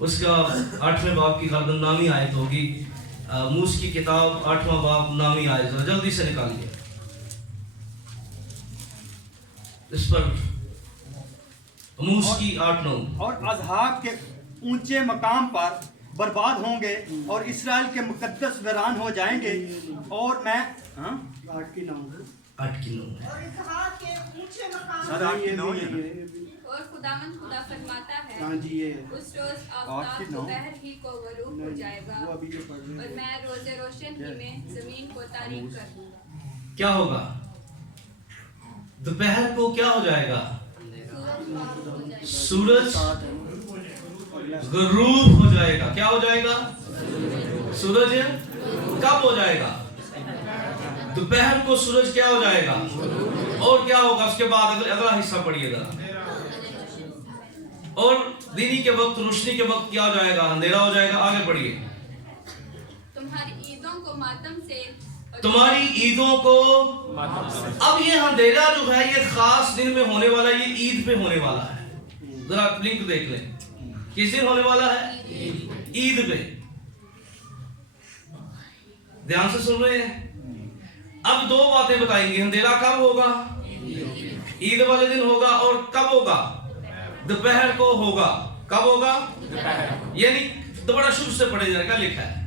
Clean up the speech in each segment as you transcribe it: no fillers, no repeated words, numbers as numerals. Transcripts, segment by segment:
اس کا 8ویں باب کی غالباً نامی آیت ہوگی. موس کی کتاب 8واں باب نامی آیت, ذرا جلدی سے نکالیے. اس پر موس کی 8:9. اور اضحاق کے اونچے مقام پر برباد ہوں گے اور اسرائیل کے مقدس ویران ہو جائیں گے. اور میں 8 کی 9 اور اسحاق کے اونچے مقام سر 8 کی 9 اور خداوند خدا فرماتا ہے ہاں جی یہ اس روز آٹھ کی آفتاب نو. دوپہر ہی کو غروب ہو جائے گا وہ ابھی جو پڑھ رہے اور میں روز روشن ہی میں زمین کو تاریک کر دوں گا. کیا ہوگا؟ دوپہر کو کیا ہو جائے گا؟ سورج غروب ہو جائے گا. سورج غروب ہو جائے گا. کیا ہو جائے گا؟ سورج کب ہو جائے گا؟ دوپہر کو سورج کیا ہو جائے گا؟ اور کیا ہوگا اس کے بعد؟ اگلا حصہ پڑھیے گا. اور دینی کے وقت, روشنی کے وقت کیا ہو جائے گا؟ اندھیرا ہو جائے گا. آگے پڑھیے. تمہاری عیدوں کو ماتم سے تمہاری عیدوں کو. ماتم سے. اب یہ اندھیرا جو ہے یہ خاص دن میں ہونے والا, یہ عید پہ ہونے والا ہے. ذرا لنک دیکھ لیں. کس دن ہونے والا ہے؟ عید پہ. دھیان سے سن رہے ہیں. اب 2 باتیں بتائیں گے. اندھیرا کب ہوگا؟ عید والے دن ہوگا. اور کب ہوگا؟ دوپہر کو ہوگا. کب ہوگا؟ یعنی دوبارہ شروع سے پڑھے جائے. کیا لکھا ہے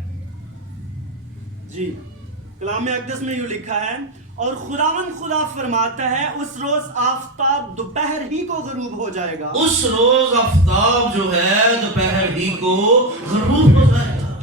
جی کلام اقدس میں یوں لکھا ہے, اور خداوند خدا فرماتا ہے اس روز آفتاب دوپہر ہی کو غروب ہو جائے گا. اس روز آفتاب جو ہے دوپہر ہی کو غروب ہو جائے گا.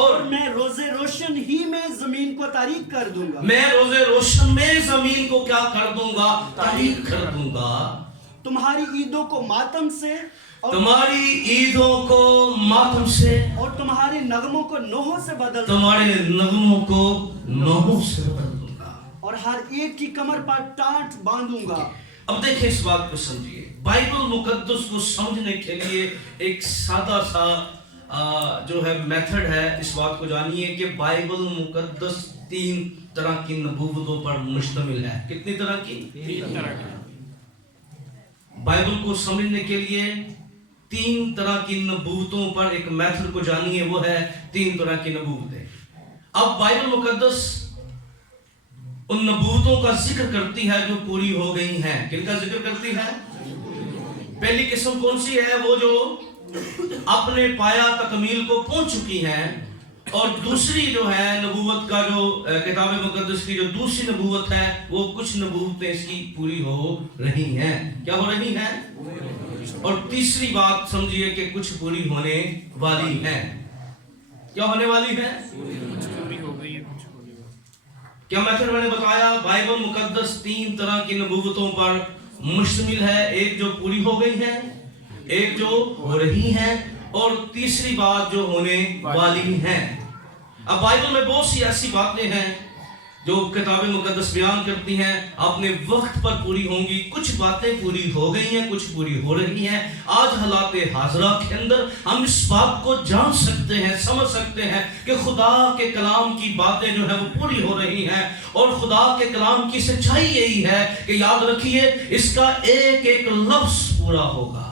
اور میں روز روشن ہی میں زمین کو تاریک کر دوں گا. میں روز روشن میں زمین کو کیا کر دوں گا؟ تاریک کر دوں گا. تمہاری عیدوں کو ماتم سے اور تمہاری عیدوں کو ماتم سے اور تمہارے نغموں کو نوحوں سے بدل دوں گا. تمہارے نغموں کو نوحوں سے بدل دوں گا. اور ہر ایک کی کمر پر ٹانٹ باندھوں گا. اب دیکھیں اس بات کو سمجھیے. بائبل مقدس کو سمجھنے کے لیے ایک سادہ سا جو ہے میتھڈ ہے. اس بات کو جانیے کہ بائبل مقدس 3 طرح کی نبوتوں پر مشتمل ہے. کتنی طرح کی؟ 3 طرح کی. بائبل کو سمجھنے کے لیے 3 طرح کی نبوتوں پر ایک میتھڈ کو جانیے, وہ ہے 3 طرح کی نبوتیں. اب بائبل مقدس ان نبوتوں کا ذکر کرتی ہے جو پوری ہو گئی ہیں. کن کا ذکر کرتی ہے؟ پہلی قسم کون سی ہے؟ وہ جو اپنے پایا تکمیل کو پہنچ چکی ہیں. اور دوسری جو ہے نبوت کا جو کتاب مقدس کی جو دوسری نبوت ہے, وہ کچھ نبوتیں اس کی پوری ہو رہی ہیں. کیا ہو رہی ہیں؟ اور تیسری بات سمجھیے کہ کچھ پوری ہونے والی ہیں. کیا ہونے والی ہیں؟ کچھ پوری ہو گئی ہے, کچھ پوری ہو گئی. کیا میتھڈ میں نے بتایا؟ بائبل مقدس 3 طرح کی نبوتوں پر مشتمل ہے. ایک جو پوری ہو گئی ہیں, ایک جو ہو رہی ہیں, اور تیسری بات جو ہونے والی ہیں. اب بائبل میں بہت سی ایسی باتیں ہیں جو کتاب مقدس بیان کرتی ہیں اپنے وقت پر پوری ہوں گی. کچھ باتیں پوری ہو گئی ہیں, کچھ پوری ہو رہی ہیں. آج حالات حاضرہ کے اندر ہم اس بات کو جان سکتے ہیں, سمجھ سکتے ہیں کہ خدا کے کلام کی باتیں جو ہیں وہ پوری ہو رہی ہیں. اور خدا کے کلام کی سچائی یہی ہے کہ یاد رکھیے اس کا ایک ایک لفظ پورا ہوگا.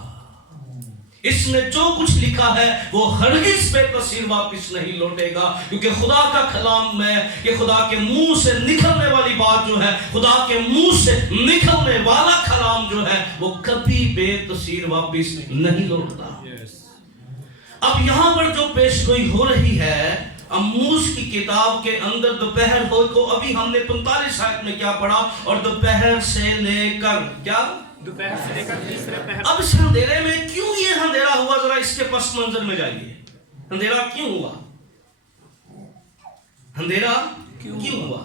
اس میں جو کچھ لکھا ہے وہ ہرگز بے تاثیر واپس نہیں لوٹے گا, کیونکہ خدا کا کلام میں کہ خدا کے منہ سے نکلنے والی بات جو ہے, خدا کے منہ سے نکلنے والا کلام جو ہے وہ کبھی بے تاثیر واپس نہیں لوٹتا. اب یہاں پر جو پیش گوئی ہو رہی ہے موس کی کتاب کے اندر, دوپہر کو ابھی ہم نے 45 آیت میں کیا پڑھا, اور دوپہر سے لے کر کیا دوپہر سے لے کر تیسرے پہر. اب اس اندھیرے میں کیوں یہ اندھیرا ہوا؟ ذرا اس کے پس منظر میں جائیے. اندھیرا کیوں ہوا؟ اندھیرا کیوں ہوا؟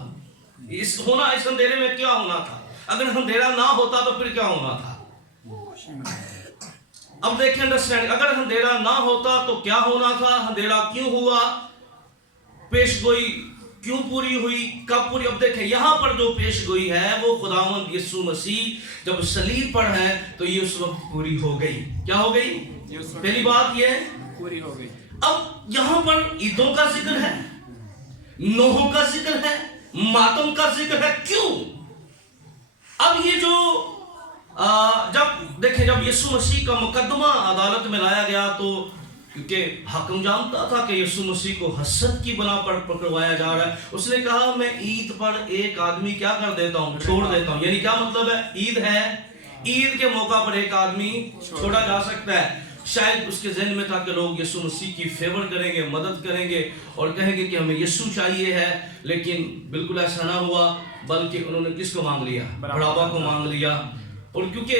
اس اندھیرے میں کیا ہونا تھا؟ اگر اندھیرا نہ ہوتا تو پھر کیا ہونا تھا؟ اب دیکھیں انڈرسٹینڈ. اگر اندھیرا نہ ہوتا تو کیا ہونا تھا؟ اندھیرا کیوں ہوا؟ پیش گوئی کیوں پوری ہوئی؟ کب پوری؟ اب دیکھیں یہاں پر جو پیش گوئی ہے وہ خداوند یسوع مسیح جب صلیب پر ہے تو یہ اس وقت پوری ہو گئی. کیا ہو گئی؟ پہلی بات یہ پوری ہو گئی. اب یہاں پر عیدوں کا ذکر ہے, نوحوں کا ذکر ہے, ماتم کا ذکر ہے. کیوں؟ اب یہ جو جب دیکھیں جب یسوع مسیح کا مقدمہ عدالت میں لایا گیا تو کیونکہ حاکم جانتا تھا کہ یسوع مسیح کو حسد کی بنا پر پکڑوایا جا رہا ہے. اس نے کہا میں عید پر ایک آدمی کیا کر دیتا ہوں, چھوڑ دیتا ہوں. یعنی کیا مطلب ہے, عید ہے, عید کے موقع پر ایک آدمی چھوڑا جا سکتا ہے. شاید اس کے ذہن میں تھا کہ لوگ یسوع مسیح کی فیور کریں گے, مدد کریں گے اور کہیں گے کہ ہمیں یسوع چاہیے ہے. لیکن بالکل ایسا نہ ہوا, بلکہ انہوں نے کس کو مانگ لیا, بڑابا کو مانگ لیا. اور کیونکہ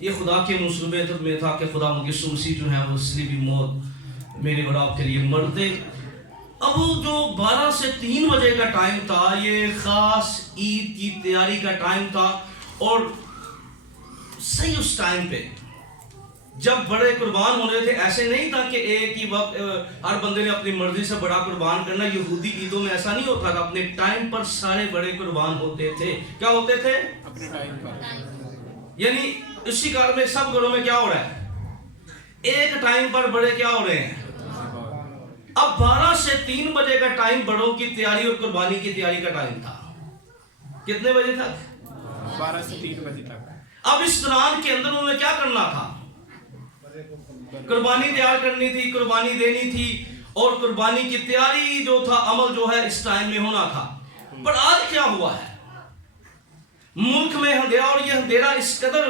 یہ خدا کے منصوبے میں تھا کہ خدا یسوع مسیح جو ہے وہ صلیبی موت میرے اور آپ کے لیے مرتے. اب جو 12 سے 3 بجے کا ٹائم تھا, یہ خاص عید کی تیاری کا ٹائم تھا. اور صحیح اس ٹائم پہ جب بڑے قربان ہونے تھے, ایسے نہیں تھا کہ ایک ہی وقت ہر بندے نے اپنی مرضی سے بڑا قربان کرنا. یہودی عیدوں میں ایسا نہیں ہوتا تھا, اپنے ٹائم پر سارے بڑے قربان ہوتے تھے. کیا ہوتے تھے, اپنے ٹائم پر. یعنی اسی کار میں سب گھروں میں کیا ہو رہا ہے, ایک ٹائم پر بڑے کیا ہو رہے ہیں. اب 12 سے 3 بجے کا ٹائم بڑوں کی تیاری اور قربانی کی تیاری کا ٹائم تھا. کتنے بجے تک, 12 سے 3 بجے تک. اب اس دوران کے اندر انہوں نے کیا کرنا تھا, قربانی تیار کرنی تھی, قربانی دینی تھی. اور قربانی کی تیاری جو تھا, عمل جو ہے اس ٹائم میں ہونا تھا. پر آج کیا ہوا ہے, ملک میں اندھیرا, اور یہ اندھیرا اس قدر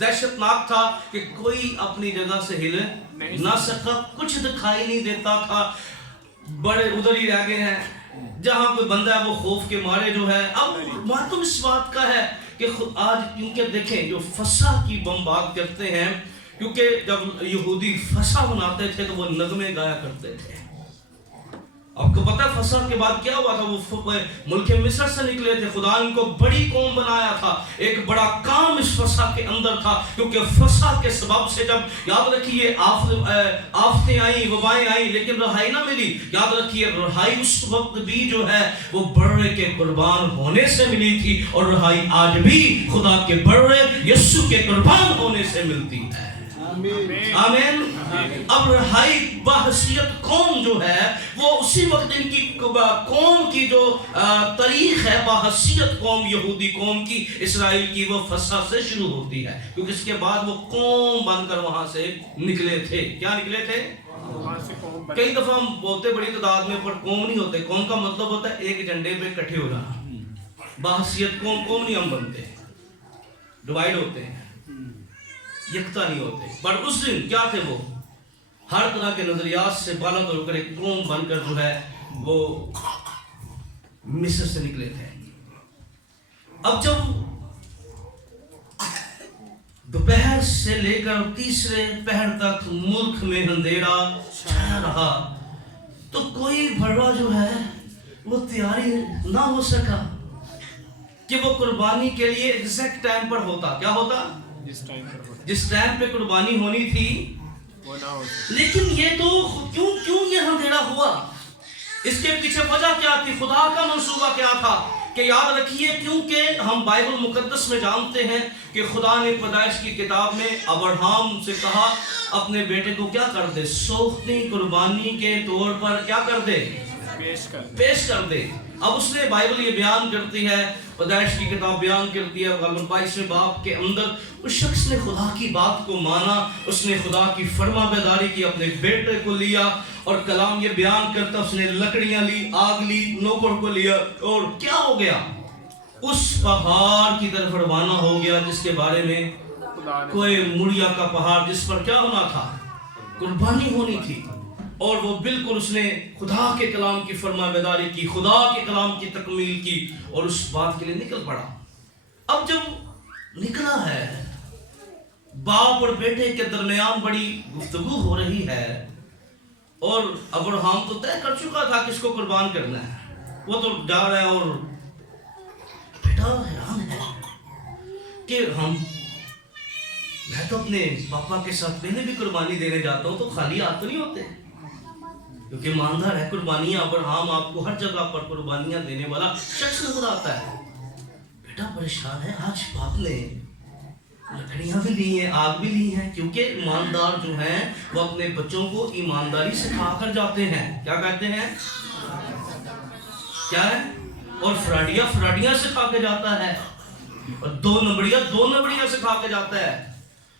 دہشت ناک تھا کہ کوئی اپنی جگہ سے ہل نہ سکا, کچھ دکھائی نہیں دیتا تھا. بڑے ادھر ہی رہ گئے ہیں, جہاں کوئی بندہ ہے وہ خوف کے مارے جو ہے. اب ماتم اس بات کا ہے کہ آج کیونکہ دیکھیں جو فسح کی ہم بات کرتے ہیں, کیونکہ جب یہودی فسح مناتے تھے تو وہ نغمے گایا کرتے تھے. آپ کو پتا ہے فسح کے بعد کیا ہوا تھا, وہ ملک مصر سے نکلے تھے, خدا ان کو بڑی قوم بنایا تھا. ایک بڑا کام اس فسح کے اندر تھا, کیونکہ فسح کے سبب سے جب یاد رکھیے آفتیں آئیں, وبائیں آئیں, لیکن رہائی نہ ملی. یاد رکھیے رہائی اس وقت بھی جو ہے وہ بڑے کے قربان ہونے سے ملی تھی, اور رہائی آج بھی خدا کے بڑے یسوع کے قربان ہونے سے ملتی ہے. آمین. اب رہائی بحثیت قوم جو ہے وہ اسی وقت ان کی قوم کی جو تاریخ ہے, بحثیت قوم یہودی قوم کی, اسرائیل کی, وہ فسح سے شروع ہوتی ہے. کیونکہ اس کے بعد وہ قوم بن کر وہاں سے نکلے تھے. کیا نکلے تھے, کئی دفعہ ہم بولتے بڑی تعداد میں, پر قوم نہیں ہوتے. قوم کا مطلب ہوتا ہے ایک جھنڈے پہ اکٹھے ہو جانا. بحثیت قوم نہیں ہم بنتے, ڈیوائیڈ ہوتے ہیں, یکتا نہیں ہوتے. پر اس دن کیا تھے, وہ ہر طرح کے نظریات سے بالغ ہو کر ایک قوم بن کر جو ہے وہ مصر سے نکلے تھے. اب جب دوپہر سے لے کر تیسرے پہر تک ملک میں اندھیرا چھایا رہا, تو کوئی بڑا جو ہے وہ تیاری نہ ہو سکا کہ وہ قربانی کے لیے ایگزیکٹ ٹائم پر ہوتا. کیا ہوتا, جس ٹائم پہ قربانی ہونی تھی وہ نہ ہو. لیکن یہ تو کیوں یہ اندھیرا ہوا, اس کے پیچھے وجہ کیا تھی, خدا کا منصوبہ کیا تھا. کہ یاد رکھیے, کیونکہ ہم بائبل مقدس میں جانتے ہیں کہ خدا نے پیدائش کی کتاب میں ابراہیم سے کہا اپنے بیٹے کو کیا کر دے, سوختی قربانی کے طور پر کیا کر دے, پیش کر دے. اب اس نے بائبل یہ بیان کرتی ہے, پیدائش کی کتاب بیان کرتی ہے 22ویں باب کے اندر, اس شخص نے خدا کی بات کو مانا, اس نے خدا کی فرما برداری کی, اپنے بیٹے کو لیا, اور کلام یہ بیان کرتا اس نے لکڑیاں لی, آگ لی, نوکر کو لیا, اور کیا ہو گیا, اس پہاڑ کی طرف روانہ ہو گیا جس کے بارے میں کوئی مڑیا کا پہاڑ, جس پر کیا ہونا تھا, قربانی ہونی تھی. اور وہ بالکل اس نے خدا کے کلام کی فرما برداری کی, خدا کے کلام کی تکمیل کی, اور اس بات کے لیے نکل پڑا. اب جب نکلا ہے, باپ اور بیٹے کے درمیان بڑی گفتگو ہو رہی ہے, اور ابراہیم تو طے کر چکا تھا کس کو قربان کرنا ہے, وہ تو جا رہا ہے, اور بیٹا حیران ہے کہ میں تو اپنے پاپا کے ساتھ پہلے بھی قربانی دینے جاتا ہوں تو خالی ہاتھ تو نہیں ہوتے, کیونکہ ایماندار ہے. قربانیاں ابراہیم آپ کو ہر جگہ پر قربانیاں دینے والا شخص نظر آتا ہے. بیٹا پریشان ہے, آج باپ نے لکڑیاں بھی لی ہیں, آگ بھی لی ہیں, کیونکہ ایماندار جو ہیں وہ اپنے بچوں کو ایمانداری سکھا کر جاتے ہیں. کیا کہتے ہیں, کیا ہے, اور فراڈیاں سکھا کے جاتا ہے, اور دو نمبریاں سکھا کے جاتا ہے.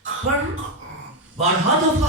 پر بارہا دفعہ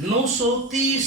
930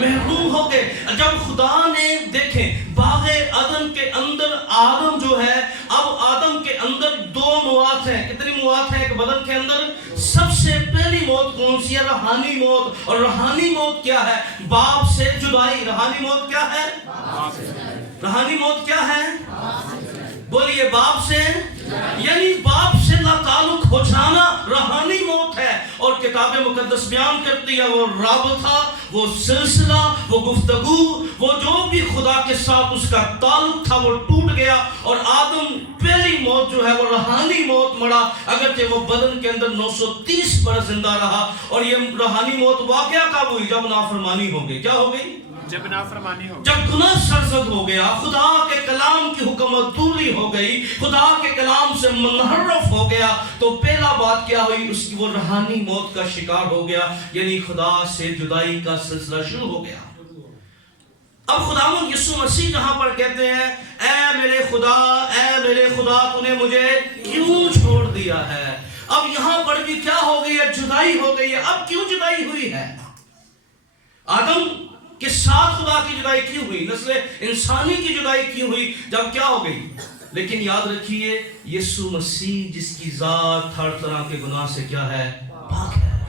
محروم ہو گئے. جب خدا نے دیکھیں باغ عدن کے اندر آدم جو ہے, اب آدم کے اندر 2 مواد ہیں. کتنی مواد ہیں ایک بدن کے اندر؟ سب سے پہلی موت کون سی ہے؟ روحانی موت. اور روحانی موت کیا ہے؟ باپ سے جدائی. روحانی موت کیا ہے؟ روحانی موت کیا ہے؟ بولیے باپ سے, یعنی باپ سے لا تعلق ہو جانا روحانی موت ہے. اور کتاب مقدس بیان کرتی ہے وہ رابطہ, وہ سلسلہ, وہ گفتگو, وہ جو بھی خدا کے ساتھ اس کا تعلق تھا وہ ٹوٹ گیا. اور آدم پہلی موت جو ہے وہ روحانی موت مرا, اگرچہ وہ بدن کے اندر 930 برس زندہ رہا. اور یہ روحانی موت واقعہ کب ہوئی؟ جب نافرمانی ہو گئی. کیا ہو گئی؟ جب نافرمانی ہو, جب گناہ سرزد ہو گیا, خدا کے کلام کی حکمت دوری ہو گئی, خدا کے کلام سے منحرف ہو گیا, تو پہلا بات کیا ہوئی؟ اس کی وہ روحانی موت کا شکار ہو گیا, یعنی خدا سے جدائی کا سلسلہ شروع ہو گیا. اب خداوند یسوع مسیح جہاں پر کہتے ہیں اے میرے خدا تو نے مجھے کیوں چھوڑ دیا ہے, اب یہاں پر بھی کیا ہو گئی ہے؟ جدائی ہو گئی ہے. اب کیوں جدائی ہوئی ہے؟ آدم کے ساتھ خدا کی جدائی کیوں ہوئی؟ نسل انسانی کی جدائی کیوں ہوئی؟ جب کیا ہو گئی؟ لیکن یاد رکھیے یسوع مسیح جس کی ذات ہر طرح کے گناہ سے کیا ہے؟ پاک ہے.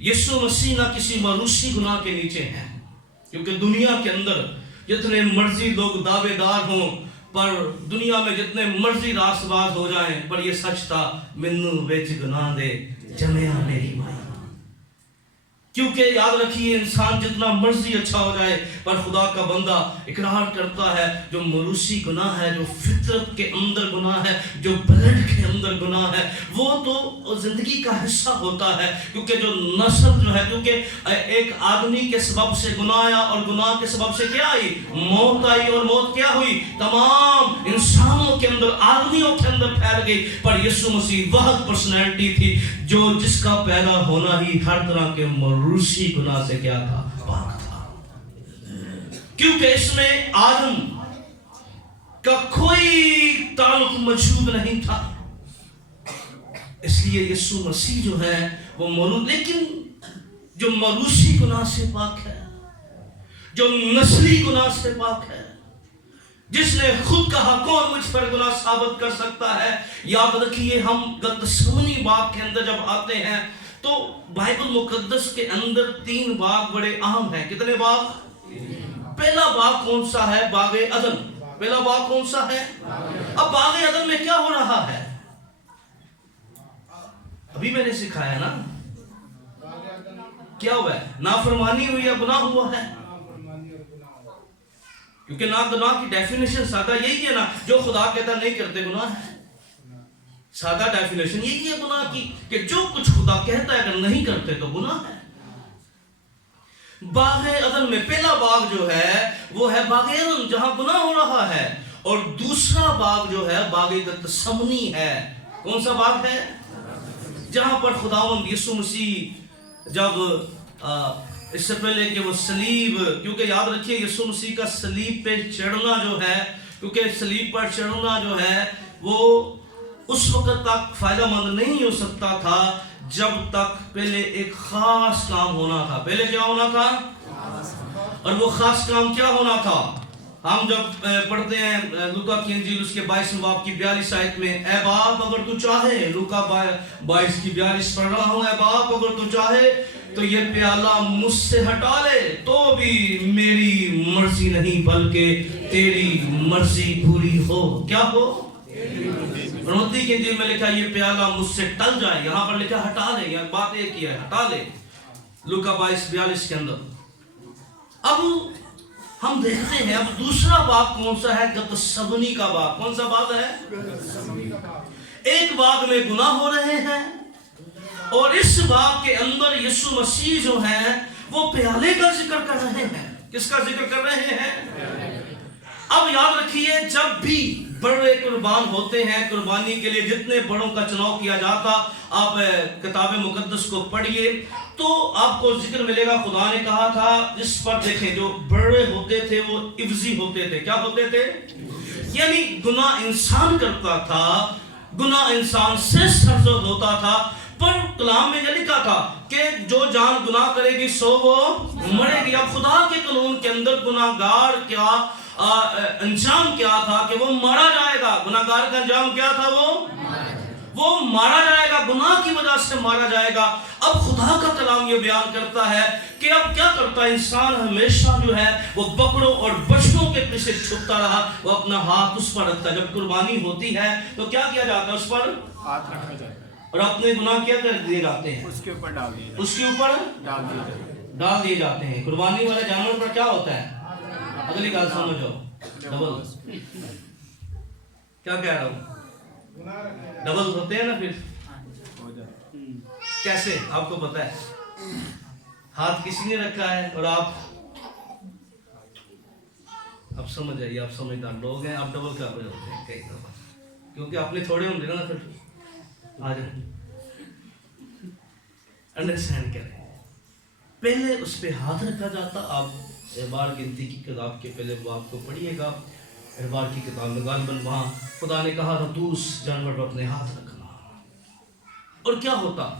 یسوع مسیح نہ کسی موروثی گناہ کے نیچے ہیں, کیونکہ دنیا کے اندر جتنے مرضی لوگ دعوے دار ہوں, پر دنیا میں جتنے مرضی راست باز ہو جائیں, پر یہ سچ تھا منو وچ گناہ دے جمیا میری مائی. کیونکہ یاد رکھیے انسان جتنا مرضی اچھا ہو جائے, پر خدا کا بندہ اقرار کرتا ہے جو موروثی گناہ ہے, جو فطرت کے اندر گناہ ہے, جو بلڈ کے اندر گناہ ہے, وہ تو زندگی کا حصہ ہوتا ہے. کیونکہ جو نسل جو ہے, کیونکہ ایک آدمی کے سبب سے گناہ آیا, اور گناہ کے سبب سے کیا آئی؟ موت آئی. اور موت کیا ہوئی؟ تمام انسانوں کے اندر, آدمیوں کے اندر پھیل گئی. پر یسوع مسیح واحد پرسنالٹی تھی جو جس کا پیدا ہونا ہی ہر طرح کے روسی گناہ سے کیا تھا؟ پاک تھا. کیونکہ اس میں آدم کا کوئی تعلق موجود نہیں تھا, اس لیے یسوع مسیح جو ہے وہ موجود, لیکن جو موروثی گناہ سے پاک ہے, جو نسلی گناہ سے پاک ہے, جس نے خود کہا کون مجھ پر گناہ ثابت کر سکتا ہے. یاد رکھیے ہم گتسمنی باغ کے اندر جب آتے ہیں تو بائبل مقدس کے اندر 3 باغ بڑے اہم ہیں. کتنے باغ؟ پہلا باغ کون سا ہے؟ باغ عدن. پہلا باغ کون سا ہے؟ اب باغ عدن میں کیا ہو رہا ہے؟ ابھی میں نے سکھایا نا, کیا ہوا ہے؟ نافرمانی ہوئی یا گناہ ہوا ہے؟ کیونکہ گناہ کی ڈیفینیشن سادہ یہی ہے نا, جو خدا کہتا نہیں کرتے گناہ ہے. سادہ ڈیفینیشن یہی ہے گناہ کی, کہ جو کچھ خدا کہتا ہے اگر نہیں کرتے تو گناہ ہے. باغ عدن میں پہلا باغ جو ہے وہ ہے باغ عدن جہاں گناہ ہو رہا ہے, اور دوسرا باغ جو ہے باغ گتسمنی ہے. کون سا باغ ہے؟ جہاں پر خداوند یسوع مسیح جب اس سے پہلے کہ وہ صلیب, کیونکہ یاد رکھیے یسوع مسیح کا صلیب پہ چڑھنا جو ہے, کیونکہ صلیب پر چڑھنا جو ہے وہ اس وقت تک فائدہ مند نہیں ہو سکتا تھا جب تک پہلے ایک خاص کام ہونا تھا. پہلے کیا ہونا تھا؟ اور وہ خاص کام کیا ہونا تھا؟ ہم جب پڑھتے ہیں لوکا کی انجیل اس کے 22 باب کی 42 آیت میں, اے باپ اگر تو چاہے, لوکا 22 کی 42 پڑھ رہا ہوں, اے باپ اگر تو چاہے تو یہ پیالہ مجھ سے ہٹا لے, تو بھی میری مرضی نہیں بلکہ تیری مرضی پوری ہو. کیا ہو؟ متی کی انجیل میں لکھا یہ پیالہ مجھ سے ٹل جائے, یہاں پر لکھا ہٹا لے. یہاں بات ایک ہی ہے, ہٹا لے. لوکا 22:42 کے اندر. اب ہم دیکھتے ہیں اب دوسرا باغ کون سا ہے؟ گتسمنی کا باغ. کون سا باغ ہے؟ ایک باغ میں گناہ ہو رہے ہیں, اور اس باغ کے اندر یسوع مسیح جو ہیں وہ پیالے کا ذکر کر رہے ہیں. کس کا ذکر کر رہے ہیں؟ اب یاد رکھیے جب بھی بڑے قربان ہوتے ہیں, قربانی کے لیے جتنے بڑوں کا چناؤ کیا جاتا, آپ کتاب مقدس کو پڑھیے تو آپ کو ذکر ملے گا. خدا نے کہا تھا جس پر دیکھیں جو بڑے ہوتے تھے وہ عوضی ہوتے تھے. کیا ہوتے تھے؟ یعنی گناہ انسان کرتا تھا, گناہ انسان سے سرزد ہوتا تھا, پر کلام میں یہ لکھا تھا کہ جو جان گناہ کرے گی سو وہ مرے گی. اب خدا کے قانون کے اندر گناہگار کیا انجام کیا تھا کہ وہ مارا جائے گا. گناہگار کا انجام کیا تھا؟ وہ مارا جائے گا، گناہ کی وجہ سے مارا جائے گا. اب خدا کا کلام یہ بیان کرتا ہے کہ اب کیا کرتا ہے انسان؟ ہمیشہ جو ہے وہ بکروں اور بچڑوں کے پیچھے چھپتا رہا. وہ اپنا ہاتھ اس پر رکھتا ہے. جب قربانی ہوتی ہے تو کیا کیا جاتا ہے؟ اس پر ہاتھ رکھا جاتا ہے اور اپنے گناہ کیا کر دیے جاتے ہیں؟ اس کے اوپر ڈال دیے اس کے اوپر ڈال دیے جاتے ہیں. قربانی والے جانور پر کیا ہوتا ہے؟ اگلی بات سمجھو. ڈبل کیا کہہ رہا ہوں؟ ڈبل ہوتے ہیں نا. پھر کیسے؟ آپ کو پتا ہے ہاتھ کسی نے رکھا ہے اور آپ اب سمجھ آئیے، آپ سمجھدار لوگ ہیں. آپ ڈبل کر رہے ہوتے ہیں کئی دفعہ، کیونکہ آپ نے تھوڑے ہوں گے نا. پھر آ جائیں انڈرسٹینڈ کریں. پہلے اس پہ ہاتھ رکھا جاتا. آپ احبار گنتی کی کتاب کے پہلے وہ آپ کو پڑھیے گا. احبار کی کتاب میں غالباً وہاں خدا نے کہا تھا تو اس جانور پر اپنے ہاتھ رکھنا. اور کیا ہوتا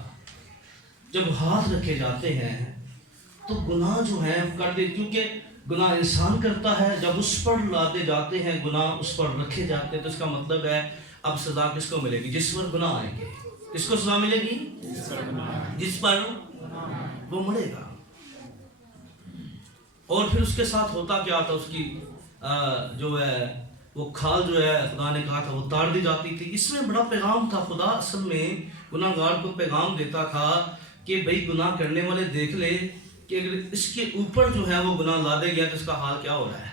جب ہاتھ رکھے جاتے ہیں تو گناہ جو ہے کر دے، کیونکہ گناہ انسان کرتا ہے. جب اس پر لادے جاتے ہیں گناہ، اس پر رکھے جاتے ہیں، تو اس کا مطلب ہے اب سزا کس کو ملے گی؟ جس پر گناہ آئیں گے. کس کو سزا ملے گی؟ جس پر وہ مرے گا. اور پھر اس کے ساتھ ہوتا کیا تھا؟ اس کی جو ہے وہ کھال جو ہے خدا نے کہا تھا وہ تاڑ دی جاتی تھی. اس میں بڑا پیغام تھا. خدا اصل میں گناہ گار کو پیغام دیتا تھا کہ بھئی گناہ کرنے والے دیکھ لے کہ اگر اس کے اوپر جو ہے وہ گناہ لادے گیا تو اس کا حال کیا ہو رہا ہے.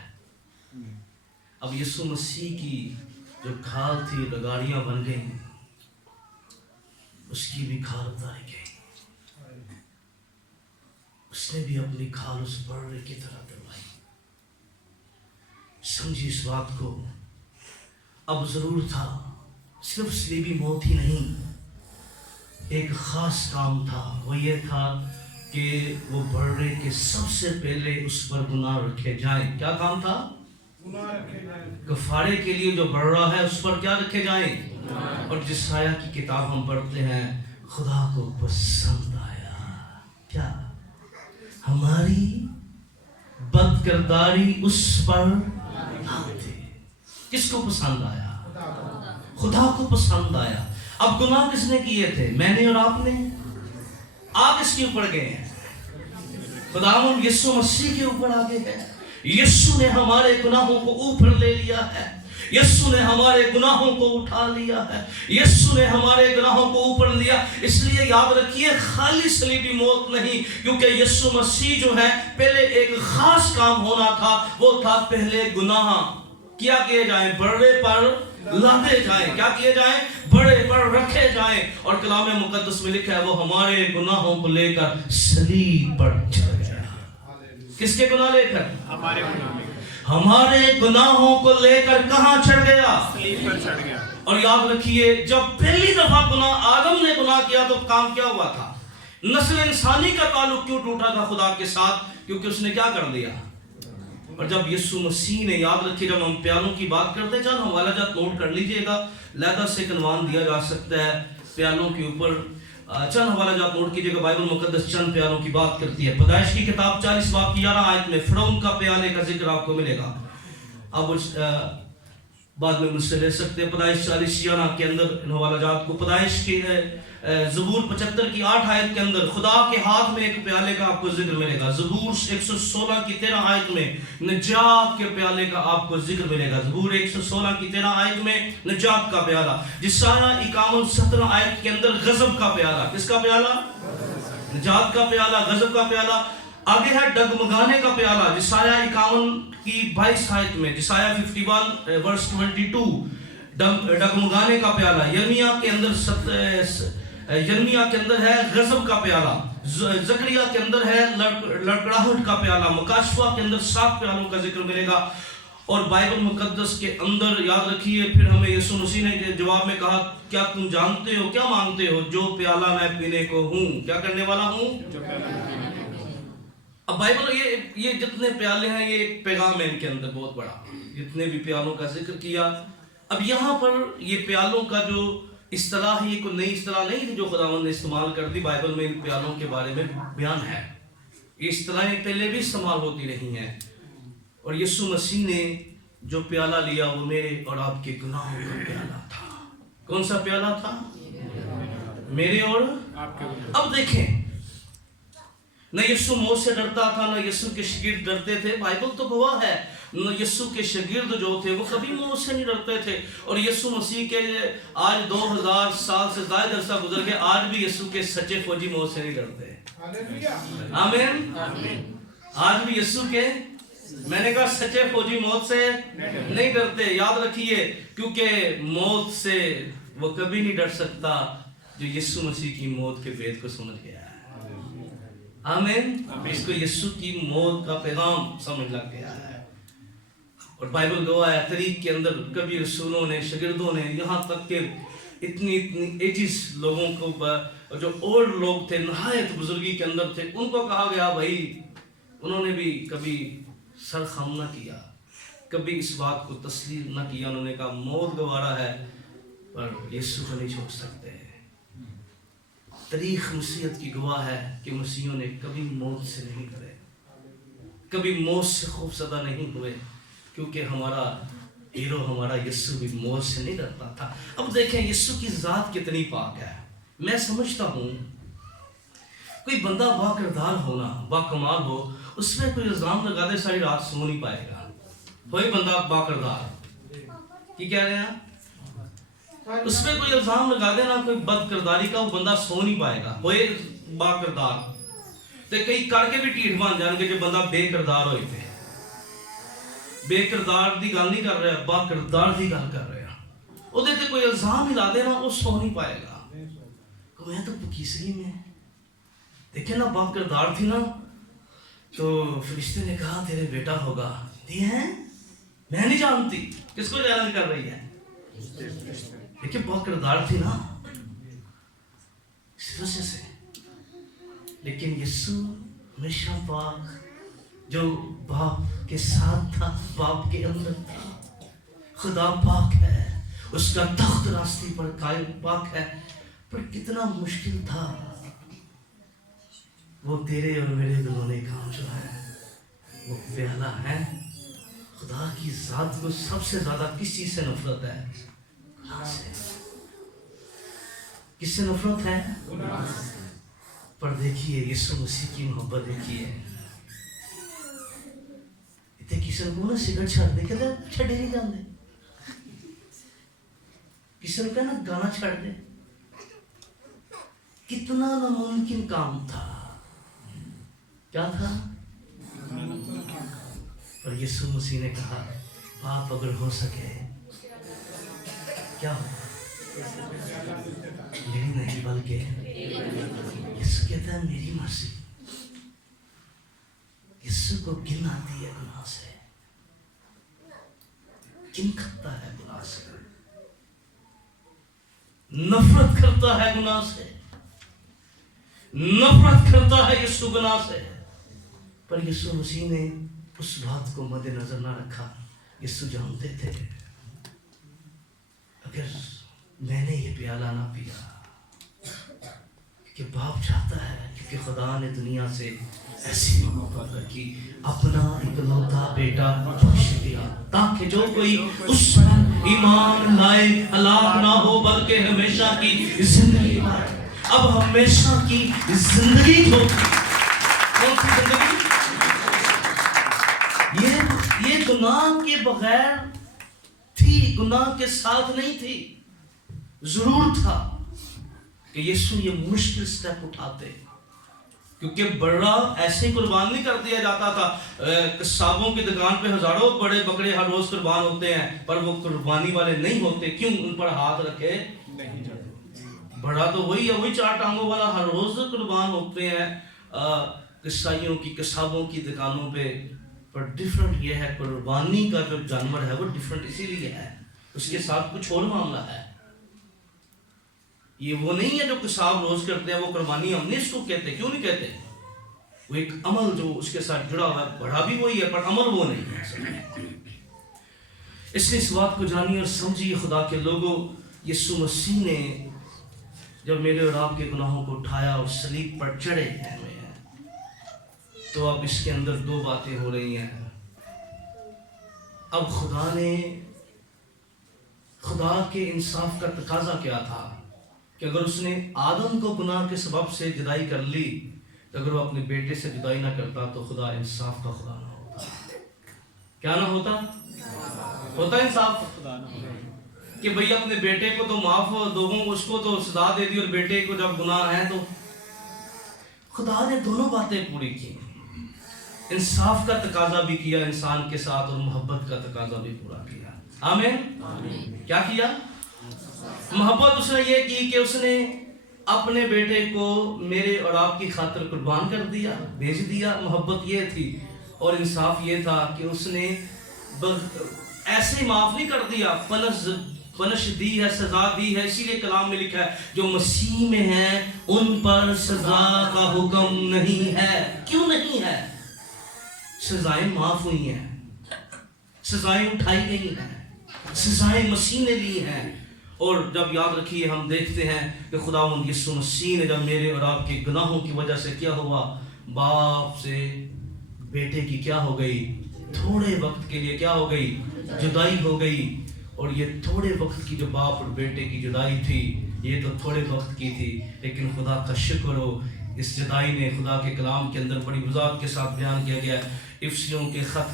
اب یسوع مسیح کی جو کھال تھی لگاڑیاں بن گئی، اس کی بھی کھال اتاری گئی. اس نے بھی اپنی کھال اس بڑے کی طرح دلوائی. سمجھی اس بات کو. اب ضرور تھا صرف صلیبی موت ہی نہیں، ایک خاص کام تھا. وہ یہ تھا کہ وہ بڑے کے سب سے پہلے اس پر گناہ رکھے جائیں. کیا کام تھا؟ کفارے کے لیے جو بڑا ہے اس پر کیا رکھے جائیں. اور جسایہ کی کتاب ہم پڑھتے ہیں خدا کو پسند آیا کیا؟ ہماری بد کرداری اس پر تھی. کس کو پسند آیا؟ خدا کو پسند آیا. اب گناہ کس نے کیے تھے؟ میں نے اور آپ نے. آپ اس کے اوپر گئے ہیں. خداوند یسوع مسیح کے اوپر آگے ہے. یسوع نے ہمارے گناہوں کو اوپر لے لیا ہے. یسوع نے ہمارے گناہوں کو اٹھا لیا ہے. یسوع نے ہمارے گناہوں کو اوپر لیا. اس لیے یاد رکھیے خالی صلیبی موت نہیں، کیونکہ یسوع مسیح جو ہے پہلے ایک خاص کام ہونا تھا. وہ تھا پہلے گناہ کیا کیے جائیں؟ بڑے پر لادے جائیں. کیا کیے جائیں؟ بڑے پر رکھے جائیں. اور کلام مقدس میں لکھا ہے وہ ہمارے گناہوں کو لے کر صلیب پر چڑھ گیا. کس کے گناہ لے کر؟ ہمارے گناہ لے کر. ہمارے گناہوں کو لے کر کہاں چڑھ گیا؟ صلیب پر چڑھ گیا. اور یاد رکھیے جب پہلی دفعہ گناہ آدم نے گناہ کیا تو کام کیا ہوا تھا؟ نسل انسانی کا تعلق کیوں ٹوٹا تھا خدا کے ساتھ؟ کیونکہ اس نے کیا کر دیا. اور جب یسوع مسیح نے، یاد رکھیے جب ہم پیالوں کی بات کرتے ہیں، چند حوالہ جات نوٹ کر لیجئے گا. علیحدہ سے عنوان دیا جا سکتا ہے پیالوں کے اوپر. چند حوالہ جات نوٹ کیجئے گا. بائبل مقدس چند پیالوں کی بات کرتی ہے. پیدائش کی کتاب 40 باب کی 11 آیت میں فرعون کا پیالے کا ذکر آپ کو ملے گا. اب بعد میں مجھ سے لے سکتے ہیں. پیدائش 40 11 کے اندر ان حوالہ جات کو. پیدائش کی زبور 75 کی 8 آیت کے اندر خدا کے ہاتھ میں ایک پیالے کا آپ کو ذکر ملے گا. زبور 116 کی 13 آیت میں نجات کے پیالے کا آپ کو ذکر ملے گا. زبور 116 کی 13 آیت میں نجات کا پیالہ. جسایہ 51 17 آیت کے اندر غضب کا پیالہ. کس کا پیالہ؟ نجات کا پیالہ، غضب کا پیالہ. آگے ہے ڈگمگانے کا پیالہ. جسایہ 51 کی 22 آیت میں، جسایہ 51 ورس 22 ڈگمگانے کا پیالہ. یرمیہ کے اندر ہے غضب کا پیالہ. زکریا کے اندر ہے لڑکڑاہٹ کا پیالہ. مکاشفہ کے اندر 7 پیالوں کا ذکر ملے گا. اور بائبل مقدس کے اندر یاد رکھیے پھر ہمیں یسوع مسیح نے جواب میں کہا کیا تم جانتے ہو، کیا مانگتے ہو؟ جو پیالہ میں پینے کو ہوں. کیا کرنے والا ہوں؟ اب بائبل یہ جتنے پیالے ہیں یہ ایک پیغام ہے ان کے اندر بہت بڑا. جتنے بھی پیالوں کا ذکر کیا. اب یہاں پر یہ پیالوں کا جو اصطلاح یہ کوئی نئی اصطلاح نہیں تھی جو خداوند نے استعمال کر دی، بائبل میں ان پیالوں کے بارے میں بیان ہے. یہ اصطلاحیں پہلے بھی استعمال ہوتی رہی ہیں. اور یسوع مسیح نے جو پیالہ لیا وہ میرے اور آپ کے گناہوں کا پیالہ تھا. کون سا پیالہ تھا؟ میرے اور آپ کے. اب دیکھیں، نہ یسوع موت سے ڈرتا تھا، نہ یسوع کے شاگرد ڈرتے تھے. بائبل تو گواہ ہے، نہ یسوع کے شاگرد جو تھے وہ کبھی موت سے نہیں ڈرتے تھے. اور یسوع مسیح کے آج 2000 سال سے زائد عرصہ گزر کے آج بھی یسوع کے سچے فوجی موت سے نہیں ڈرتے. آمین. آج بھی یسوع کے، میں نے کہا سچے فوجی موت سے نہیں ڈرتے. یاد رکھیے، کیونکہ موت سے وہ کبھی نہیں ڈر سکتا جو یسوع مسیح کی موت کے بھید کو سمجھ گیا ہے. آمین. اس کو یسوع کی موت کا پیغام سمجھ لگ گیا ہے. اور بائبل گواہ ہے، طریق کے اندر کبھی رسولوں نے، شاگردوں نے، یہاں تک کہ اتنی ایجز لوگوں کو، جو اولڈ لوگ تھے، نہایت بزرگی کے اندر تھے، ان کو کہا گیا بھائی، انہوں نے بھی کبھی سر خم نہ کیا، کبھی اس بات کو تسلیم نہ کیا. انہوں نے کہا موت گوارا ہے پر یسوع کو نہیں چھوڑ سکتے. تاریخ مسیحیت کی گواہ ہے کہ مسیحیوں نے کبھی موت سے نہیں ڈرے، کبھی موت سے خوف زدہ نہیں ہوئے، کیونکہ ہمارا ہیرو، ہمارا یسوع بھی موت سے نہیں ڈرتا تھا. اب دیکھیں یسوع کی ذات کتنی پاک ہے. میں سمجھتا ہوں کوئی بندہ با کردار ہونا، با کمال ہو، اس میں کوئی الزام لگا دے ساری رات سو نہیں پائے گا. کوئی بندہ با کردار کی کہہ رہے ہیں، اس میں کوئی الزام لگا دینا کوئی بد کرداری کا، وہ بندہ سو نہیں پائے گا. ہوئے با کردار تے کئی کر کے بھی ٹھیٹ بن جان گے جو بندہ بے کردار ہوئے تھے. بے کردار دی گل نہیں کر رہا، با کردار دی گل کر رہا. وہ تے کوئی الزام ہی لا دینا، وہ سو نہیں پائے گا. میں تو پکیسری میں دیکھیں نا، با کردار تھی نا، تو فرشتے نے کہا تیرے بیٹا ہوگا. دی ہیں میں نہیں جانتی، کس کو چیلنج کر رہی ہے؟ دیکھیں با کردار تھی نا اس وجہ سے. لیکن یسوع ہمیشہ پاک، جو باپ کے ساتھ تھا، باپ کے اندر تھا. خدا پاک ہے، اس کا تخت راستی پر قائم پاک ہے. پر کتنا مشکل تھا وہ تیرے اور میرے دلوں نے کام جو ہے وہ پیالہ ہے. خدا کی ذات کو سب سے زیادہ کس چیز سے نفرت ہے؟ گناہ سے. کس سے نفرت ہے؟ پر دیکھیے یسوع مسیح کی محبت دیکھیے. اتنے کسی کو نا سگریٹ چھڑ دے، کہتے ہیں چھڑے نہیں جاندے. کسی نے کہا نا گانا چھڑ دے. کتنا ناممکن کام تھا. کیا تھا؟ پر یسوع مسیح نے کہا باپ اگر ہو سکے کیا ہو، میری نہیں بلکہ یسوع کہتا ہے میری مرضی. یسوع کو گن آتی ہے گناہ سے، گن کھتا ہے گناہ سے، نفرت کرتا ہے گناہ سے، نفرت کرتا ہے یسوع گناہ سے. پر یسوع مسیح نے اس بات کو مد نظر نہ رکھا. یسوع جانتے تھے اگر میں نے یہ پیالہ نہ پیا کہ باپ چاہتا ہے، کیونکہ خدا نے دنیا سے ایسی محبت رکھی اپنا اکلوتا بیٹا بخش دیا تاکہ جو کوئی اس پر ایمان لائے ہلاک نہ ہو بلکہ ہمیشہ کی زندگی پائے. اب ہمیشہ کی زندگی ہو. کون سی زندگی؟ یہ گناہ کے بغیر تھی، گناہ کے ساتھ نہیں تھی. ضرور تھا کہ یسوع یہ مشکل سٹیپ اٹھاتے، کیونکہ بڑا ایسے ہی قربان نہیں کر دیا جاتا تھا. قصابوں کی دکان پہ ہزاروں بڑے بکرے ہر روز قربان ہوتے ہیں، پر وہ قربانی والے نہیں ہوتے. کیوں؟ ان پر ہاتھ رکھے نہیں جاتے. بڑا تو وہی ہے، وہی 4 ٹانگوں والا ہر روز قربان ہوتے ہیں قصائیوں کی، قصابوں کی دکانوں پہ. پر ڈیفرنٹ یہ ہے، قربانی کا جو جانور ہے وہ ڈیفرنٹ اسی لیے ہے، اس کے ساتھ کچھ اور معاملہ ہے. یہ وہ نہیں ہے جو قصاب روز کرتے ہیں وہ قربانی ہم نے اس کو کہتے. کیوں نہیں کہتے؟ وہ ایک عمل جو اس کے ساتھ جڑا ہوا ہے، بڑا بھی وہی ہے پر عمل وہ نہیں ہے. اس لیے اس بات کو جانیے اور سمجھیے خدا کے لوگوں یسوع مسیح نے جب میرے اور آپ کے گناہوں کو اٹھایا اور صلیب پر چڑھے ہیں تو اب اس کے اندر دو باتیں ہو رہی ہیں. اب خدا کے انصاف کا تقاضا کیا تھا کہ اگر اس نے آدم کو گناہ کے سبب سے جدائی کر لی تو اگر وہ اپنے بیٹے سے جدائی نہ کرتا تو خدا انصاف کا خدا نہ ہوتا. کیا نہ ہوتا؟ ہوتا انصاف کہ بھئی اپنے بیٹے کو تو معاف دو، اس کو تو سزا دے دی، اور بیٹے کو جب گناہ ہے تو خدا نے دونوں باتیں پوری کی. انصاف کا تقاضا بھی کیا انسان کے ساتھ اور محبت کا تقاضا بھی پورا کیا. آمین. کیا کیا؟ محبت اس نے یہ کی کہ اس نے اپنے بیٹے کو میرے اور آپ کی خاطر قربان کر دیا، بھیج دیا. محبت یہ تھی. اور انصاف یہ تھا کہ اس نے ایسے ہی معاف نہیں کر دیا، پنش دی ہے، سزا دی ہے. اسی لیے کلام میں لکھا ہے جو مسیح میں ہیں ان پر سزا کا حکم نہیں ہے. کیوں نہیں ہے؟ سزائیں معاف ہوئی ہیں، سزائیں اٹھائی گئی ہیں، سزائیں مسیح نے لی ہیں. اور جب یاد رکھیے ہم دیکھتے ہیں کہ خداوند یسوع مسیح نے جب میرے اور آپ کے گناہوں کی وجہ سے کیا ہوا، باپ سے بیٹے کی کیا ہو گئی؟ تھوڑے وقت کے لیے کیا ہو گئی؟ جدائی ہو گئی. اور یہ تھوڑے وقت کی جو باپ اور بیٹے کی جدائی تھی یہ تو تھوڑے وقت کی تھی، لیکن خدا کا شکر ہو اس جدائی نے خدا کے کلام کے اندر بڑی وضاحت کے ساتھ بیان کیا گیا ہے. افسیوں کے خط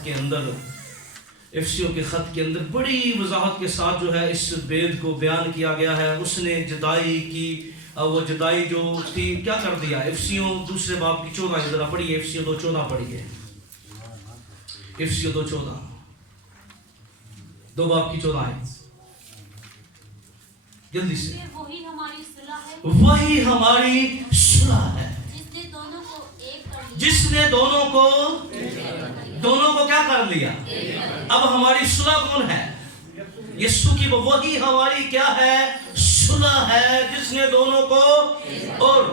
کے اندر بڑی وضاحت کے ساتھ جو ہے اس بید کو بیان کیا گیا ہے. اس نے جدائی کی، وہ جدائی جو تھی کیا کر دیا. افسیوں دوسرے باب کی 14 ذرا پڑھیے، افسیوں 2:14 پڑھیے. افسیوں 2:14 2 باب کی 14 ہے. جلدی سے. وہی ہماری صلح ہے، وہی ہماری صلح ہے جس نے دونوں کو ایک کر لیا. جس نے دونوں کو کیا کر لیا. اب ہماری صلح کون ہے؟ یسوع کی. وہی ہماری کیا ہے؟ صلح ہے جس نے دونوں کو اور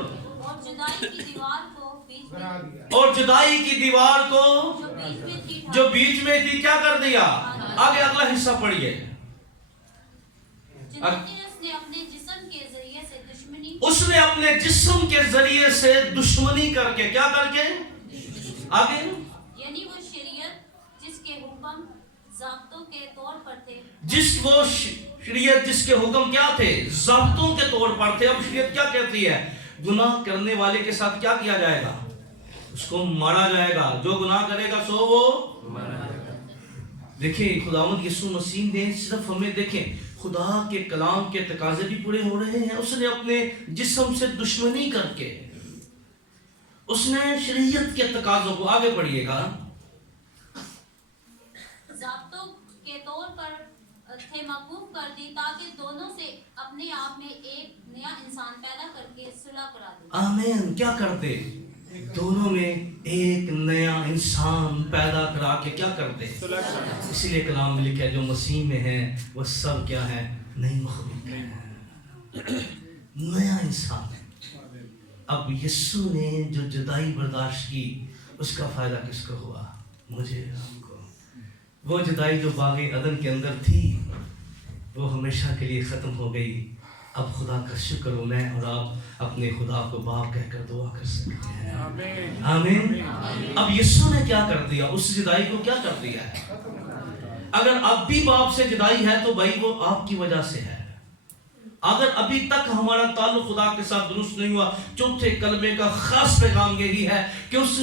جدائی کی دیوار کو بیچ میں اور جدائی کی دیوار کو جو بیچ میں تھی کیا کر دیا. آگے اگلا حصہ پڑھیے. اس نے اپنے جسم کے ذریعے سے دشمنی اس نے اپنے جسم کے ذریعے سے دشمنی کر کے کیا کر کے آگے یعنی وہ شریعت جس کے حکم ضابطوں کے طور پر تھے، شریعت جس کے حکم کیا تھے؟ ضابطوں کے طور پر تھے. اب شریعت کیا کہتی ہے؟ گناہ کرنے والے کے ساتھ کیا کیا جائے گا؟ اس کو مارا جائے گا. جو گناہ کرے گا سو وہ مارا جائے گا. دیکھیں خداوند یسوع مسیح نے صرف ہمیں دیکھیں خدا کے کلام کے تقاضے بھی پورے ہو رہے ہیں. اس نے اپنے جسم سے دشمنی کر کے اس نے شریعت کے تقاضوں کو آگے پڑھیے گا ضابطوں کے طور پر تھے موقوف کر دی تاکہ دونوں سے اپنے آپ میں ایک نیا انسان پیدا کر کے صلح کرا دے. آمین. کیا کرتے؟ دونوں میں ایک نیا انسان پیدا کرا کے کیا کرتے؟ اسی لیے کلام میں لکھا ہے جو مسیح میں ہیں وہ سب کیا ہے؟ نئی مخلوق ہے، نیا انسان ہے. اب یسوع نے جو جدائی برداشت کی اس کا فائدہ کس کو ہوا؟ مجھے، ہم کو. وہ جدائی جو باغ عدن کے اندر تھی وہ ہمیشہ کے لیے ختم ہو گئی. اب خدا کا شکر ہو میں اور آپ اپنے خدا کو باپ کہہ کر دعا کر سکتے ہیں. آمین. اب یسوع نے کیا کر دیا؟ اس جدائی کو کیا کر دیا ہے؟ اگر اب بھی باپ سے جدائی ہے تو بھائی وہ آپ کی وجہ سے ہے. اگر ابھی تک ہمارا تعلق خدا کے ساتھ درست نہیں ہوا، چوتھے کلمے کا خاص پیغام یہی ہے کہ اس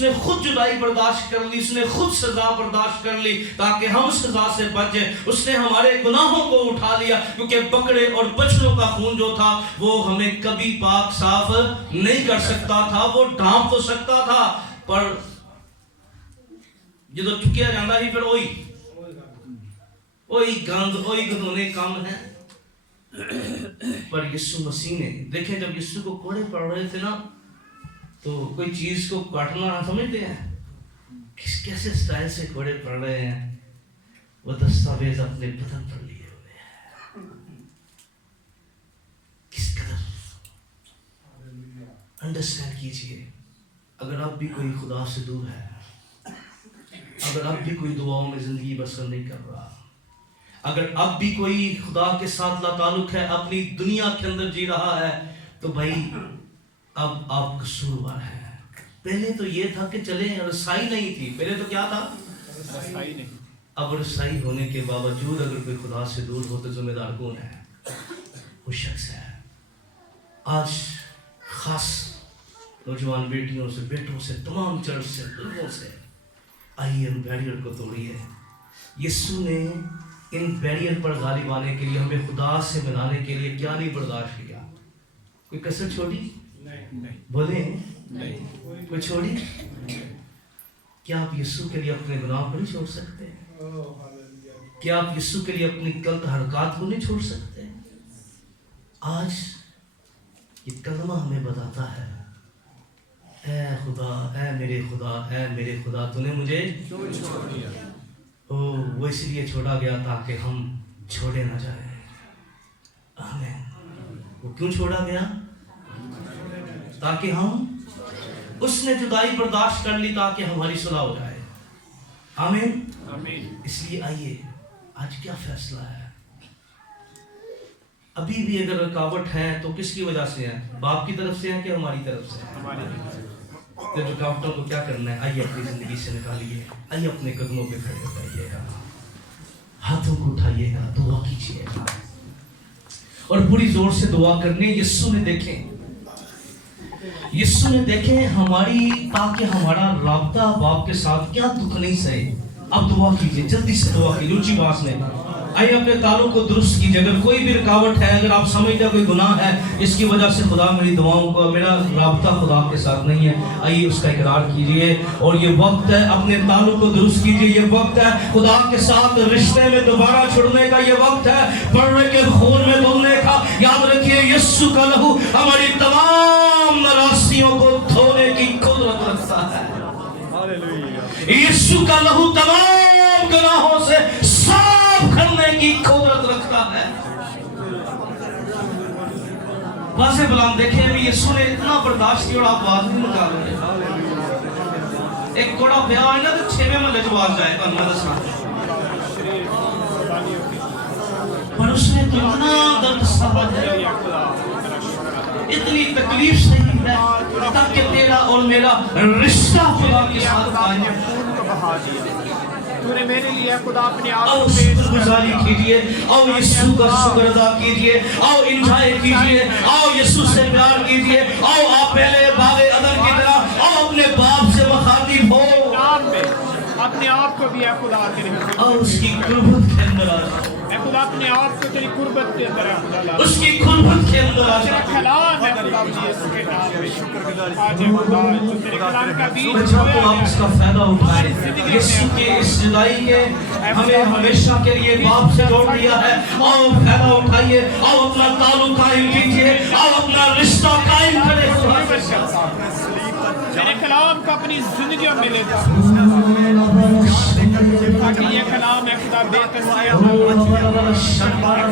نے خود جدائی برداشت کر لی، اس نے خود سزا برداشت کر لی تاکہ ہم سزا سے بچیں. اس نے ہمارے گناہوں کو اٹھا لیا کیونکہ بکرے اور بچڑوں کا خون جو تھا وہ ہمیں کبھی پاک صاف نہیں کر سکتا تھا. وہ ڈھانپ تو سکتا تھا پر جدو چکیا جاندہ ہی پھر وہی گند وہی گندونے کام ہے. پر یسوع مسیح نے دیکھیں جب یسوع کو کوڑے پڑ رہے تھے نا تو کوئی چیز کو کاٹنا سمجھتے ہیں کیسے سٹائل سے کوڑے پڑ رہے ہیں. وہ دستاویز اپنے بدن پر لیے ہوئے ہیں. کس قدر انڈرسٹینڈ کیجئے. اگر اب بھی کوئی خدا سے دور ہے، اگر اب بھی کوئی دعاؤں میں زندگی بسر نہیں کر رہا، اگر اب بھی کوئی خدا کے ساتھ لا تعلق ہے, اپنی دنیا کے اندر جی رہا ہے, تو بھائی اب آپ قصوروار ہیں. پہلے تو یہ تھا کہ چلیں رسائی نہیں تھی, پہلے تو کیا تھا, رسائی نہیں. اب رسائی ہونے کے باوجود اگر کوئی خدا سے دور ہو تو ذمہ دار کون ہے, وہ شخص ہے. آج خاص نوجوان بیٹیوں سے, بیٹوں سے, تمام چرچ سے, لوگوں سے, آئیے ان بیریئر کو توڑیے. یسوع نے ان بیریئر پر غالب آنے کے لیے, ہمیں خدا سے ملانے کے لیے کیا نہیں برداشت کیا؟ کوئی کسر چھوڑی؟ نہیں. بولیں, نہیں. کوئی چھوڑی؟ کیا آپ یسوع کے لیے اپنے گناہ کو نہیں چھوڑ سکتے؟ کیا آپ یسوع کے لیے اپنی غلط حرکات کو نہیں چھوڑ سکتے؟ آج یہ کلمہ ہمیں بتاتا ہے, اے خدا, اے میرے خدا, اے میرے خدا, تو نے مجھے کیوں چھوڑ دیا؟ وہ اس لیے چھوڑا گیا تاکہ ہم چھوڑے نہ جائیں. آمین. وہ کیوں چھوڑا گیا؟ تاکہ ہم, اس نے جدائی برداشت کر لی تاکہ ہماری صلح ہو جائے. آمین. آمین. اس لیے آئیے, آج کیا فیصلہ ہے؟ ابھی بھی اگر رکاوٹ ہے تو کس کی وجہ سے ہے؟ باپ کی طرف سے ہے کہ ہماری طرف سے ہے؟ ہماری طرف سے. تو رکاوٹوں کو کیا کرنا ہے؟ آئیے اپنی زندگی سے نکالیے, آئیے اپنے قدموں پہ کھڑے ہو جائیے گا, ہاتھوں کو اٹھائیے گا, دعا کیجیے گا, اور پوری زور سے دعا کرنے. یسوع نے دیکھیں ہماری, تاکہ ہمارا رابطہ باپ کے ساتھ کیا دکھ نہیں سہے. اب دعا کیجیے, جلدی سے دعا کیجیے, اونچی آواز میں. آئیے اپنے تعلق کو درست کیجیے. اگر کوئی بھی رکاوٹ ہے, اگر آپ سمجھتے ہیں کوئی گناہ ہے اس کی وجہ سے خدا میری دعاؤں کو, میرا رابطہ خدا کے ساتھ نہیں ہے, آئیے اس کا اقرار کیجیے. اور یہ وقت ہے اپنے تعلق کو درست کیجیے. یہ وقت ہے خدا کے ساتھ رشتے میں دوبارہ چھڑنے کا. یہ وقت ہے بڑھنے کے خون میں دھلنے کا. یاد رکھیے یسوع کا لہو ہماری تمام ناراسیوں کو دھونے کی قدرت رکھتا ہے. یسوع کا لہو تمام گناہوں سے صاف کرنے کی قدرت رکھتا ہے. واضح بلان دیکھیں, ابھی یسوع نے اتنا برداشت کیا اور آپ بات نہیں نکال رہے. ایک کوڑا بیاہ ہے نا تو 6 میں لجواز جائے گا, میں دسنا, پر اس نے تو اتنا درد سہا ہے, اتنی تکلیف سہی ہے تاکہ تیرا اور میرا رشتہ خدا کے ساتھ قائم ہے. تو نے میرے لیے خدا اپنے آپ آؤ کو پیش شکر گزاری کیجئے, آؤ یسوع کا شکر ادا کیجئے, آؤ انجوائے کیجئے, آؤ یسوع سے پیار کیجئے, آؤ آپ پہلے باغ عدن کی طرح آؤ اپنے باپ سے مخاطب ہو, اپنے آپ کو بھی اے خدا تیرے آؤ اس کی قربت کے اندر آ جاؤ, اے خدا اپنے آپ کو تیری قربت کے اندر اے خدا لا, اس کی قربت کے اندر آ تیرا جاؤ. کلام ہے خدا مجھے اس کے نام میں شکر گزاری. آج اے خدا تو تیرے کلام کا بیج بچوں بویا کو آپ اس کا فائدہ اٹھائیں. یسوع کی اس جدائی نے ہمیں ہمیشہ کے لیے باپ سے جوڑ دیا ہے. آؤ فائدہ اٹھائیے, آؤ اپنا تعلق قائم کیجئے, آؤ اپنا رشتہ قائم کرے. میرے کلام کو اپنی زندگیوں میں لے جا تاکہ یہ کلام اے خدا بے تنہائی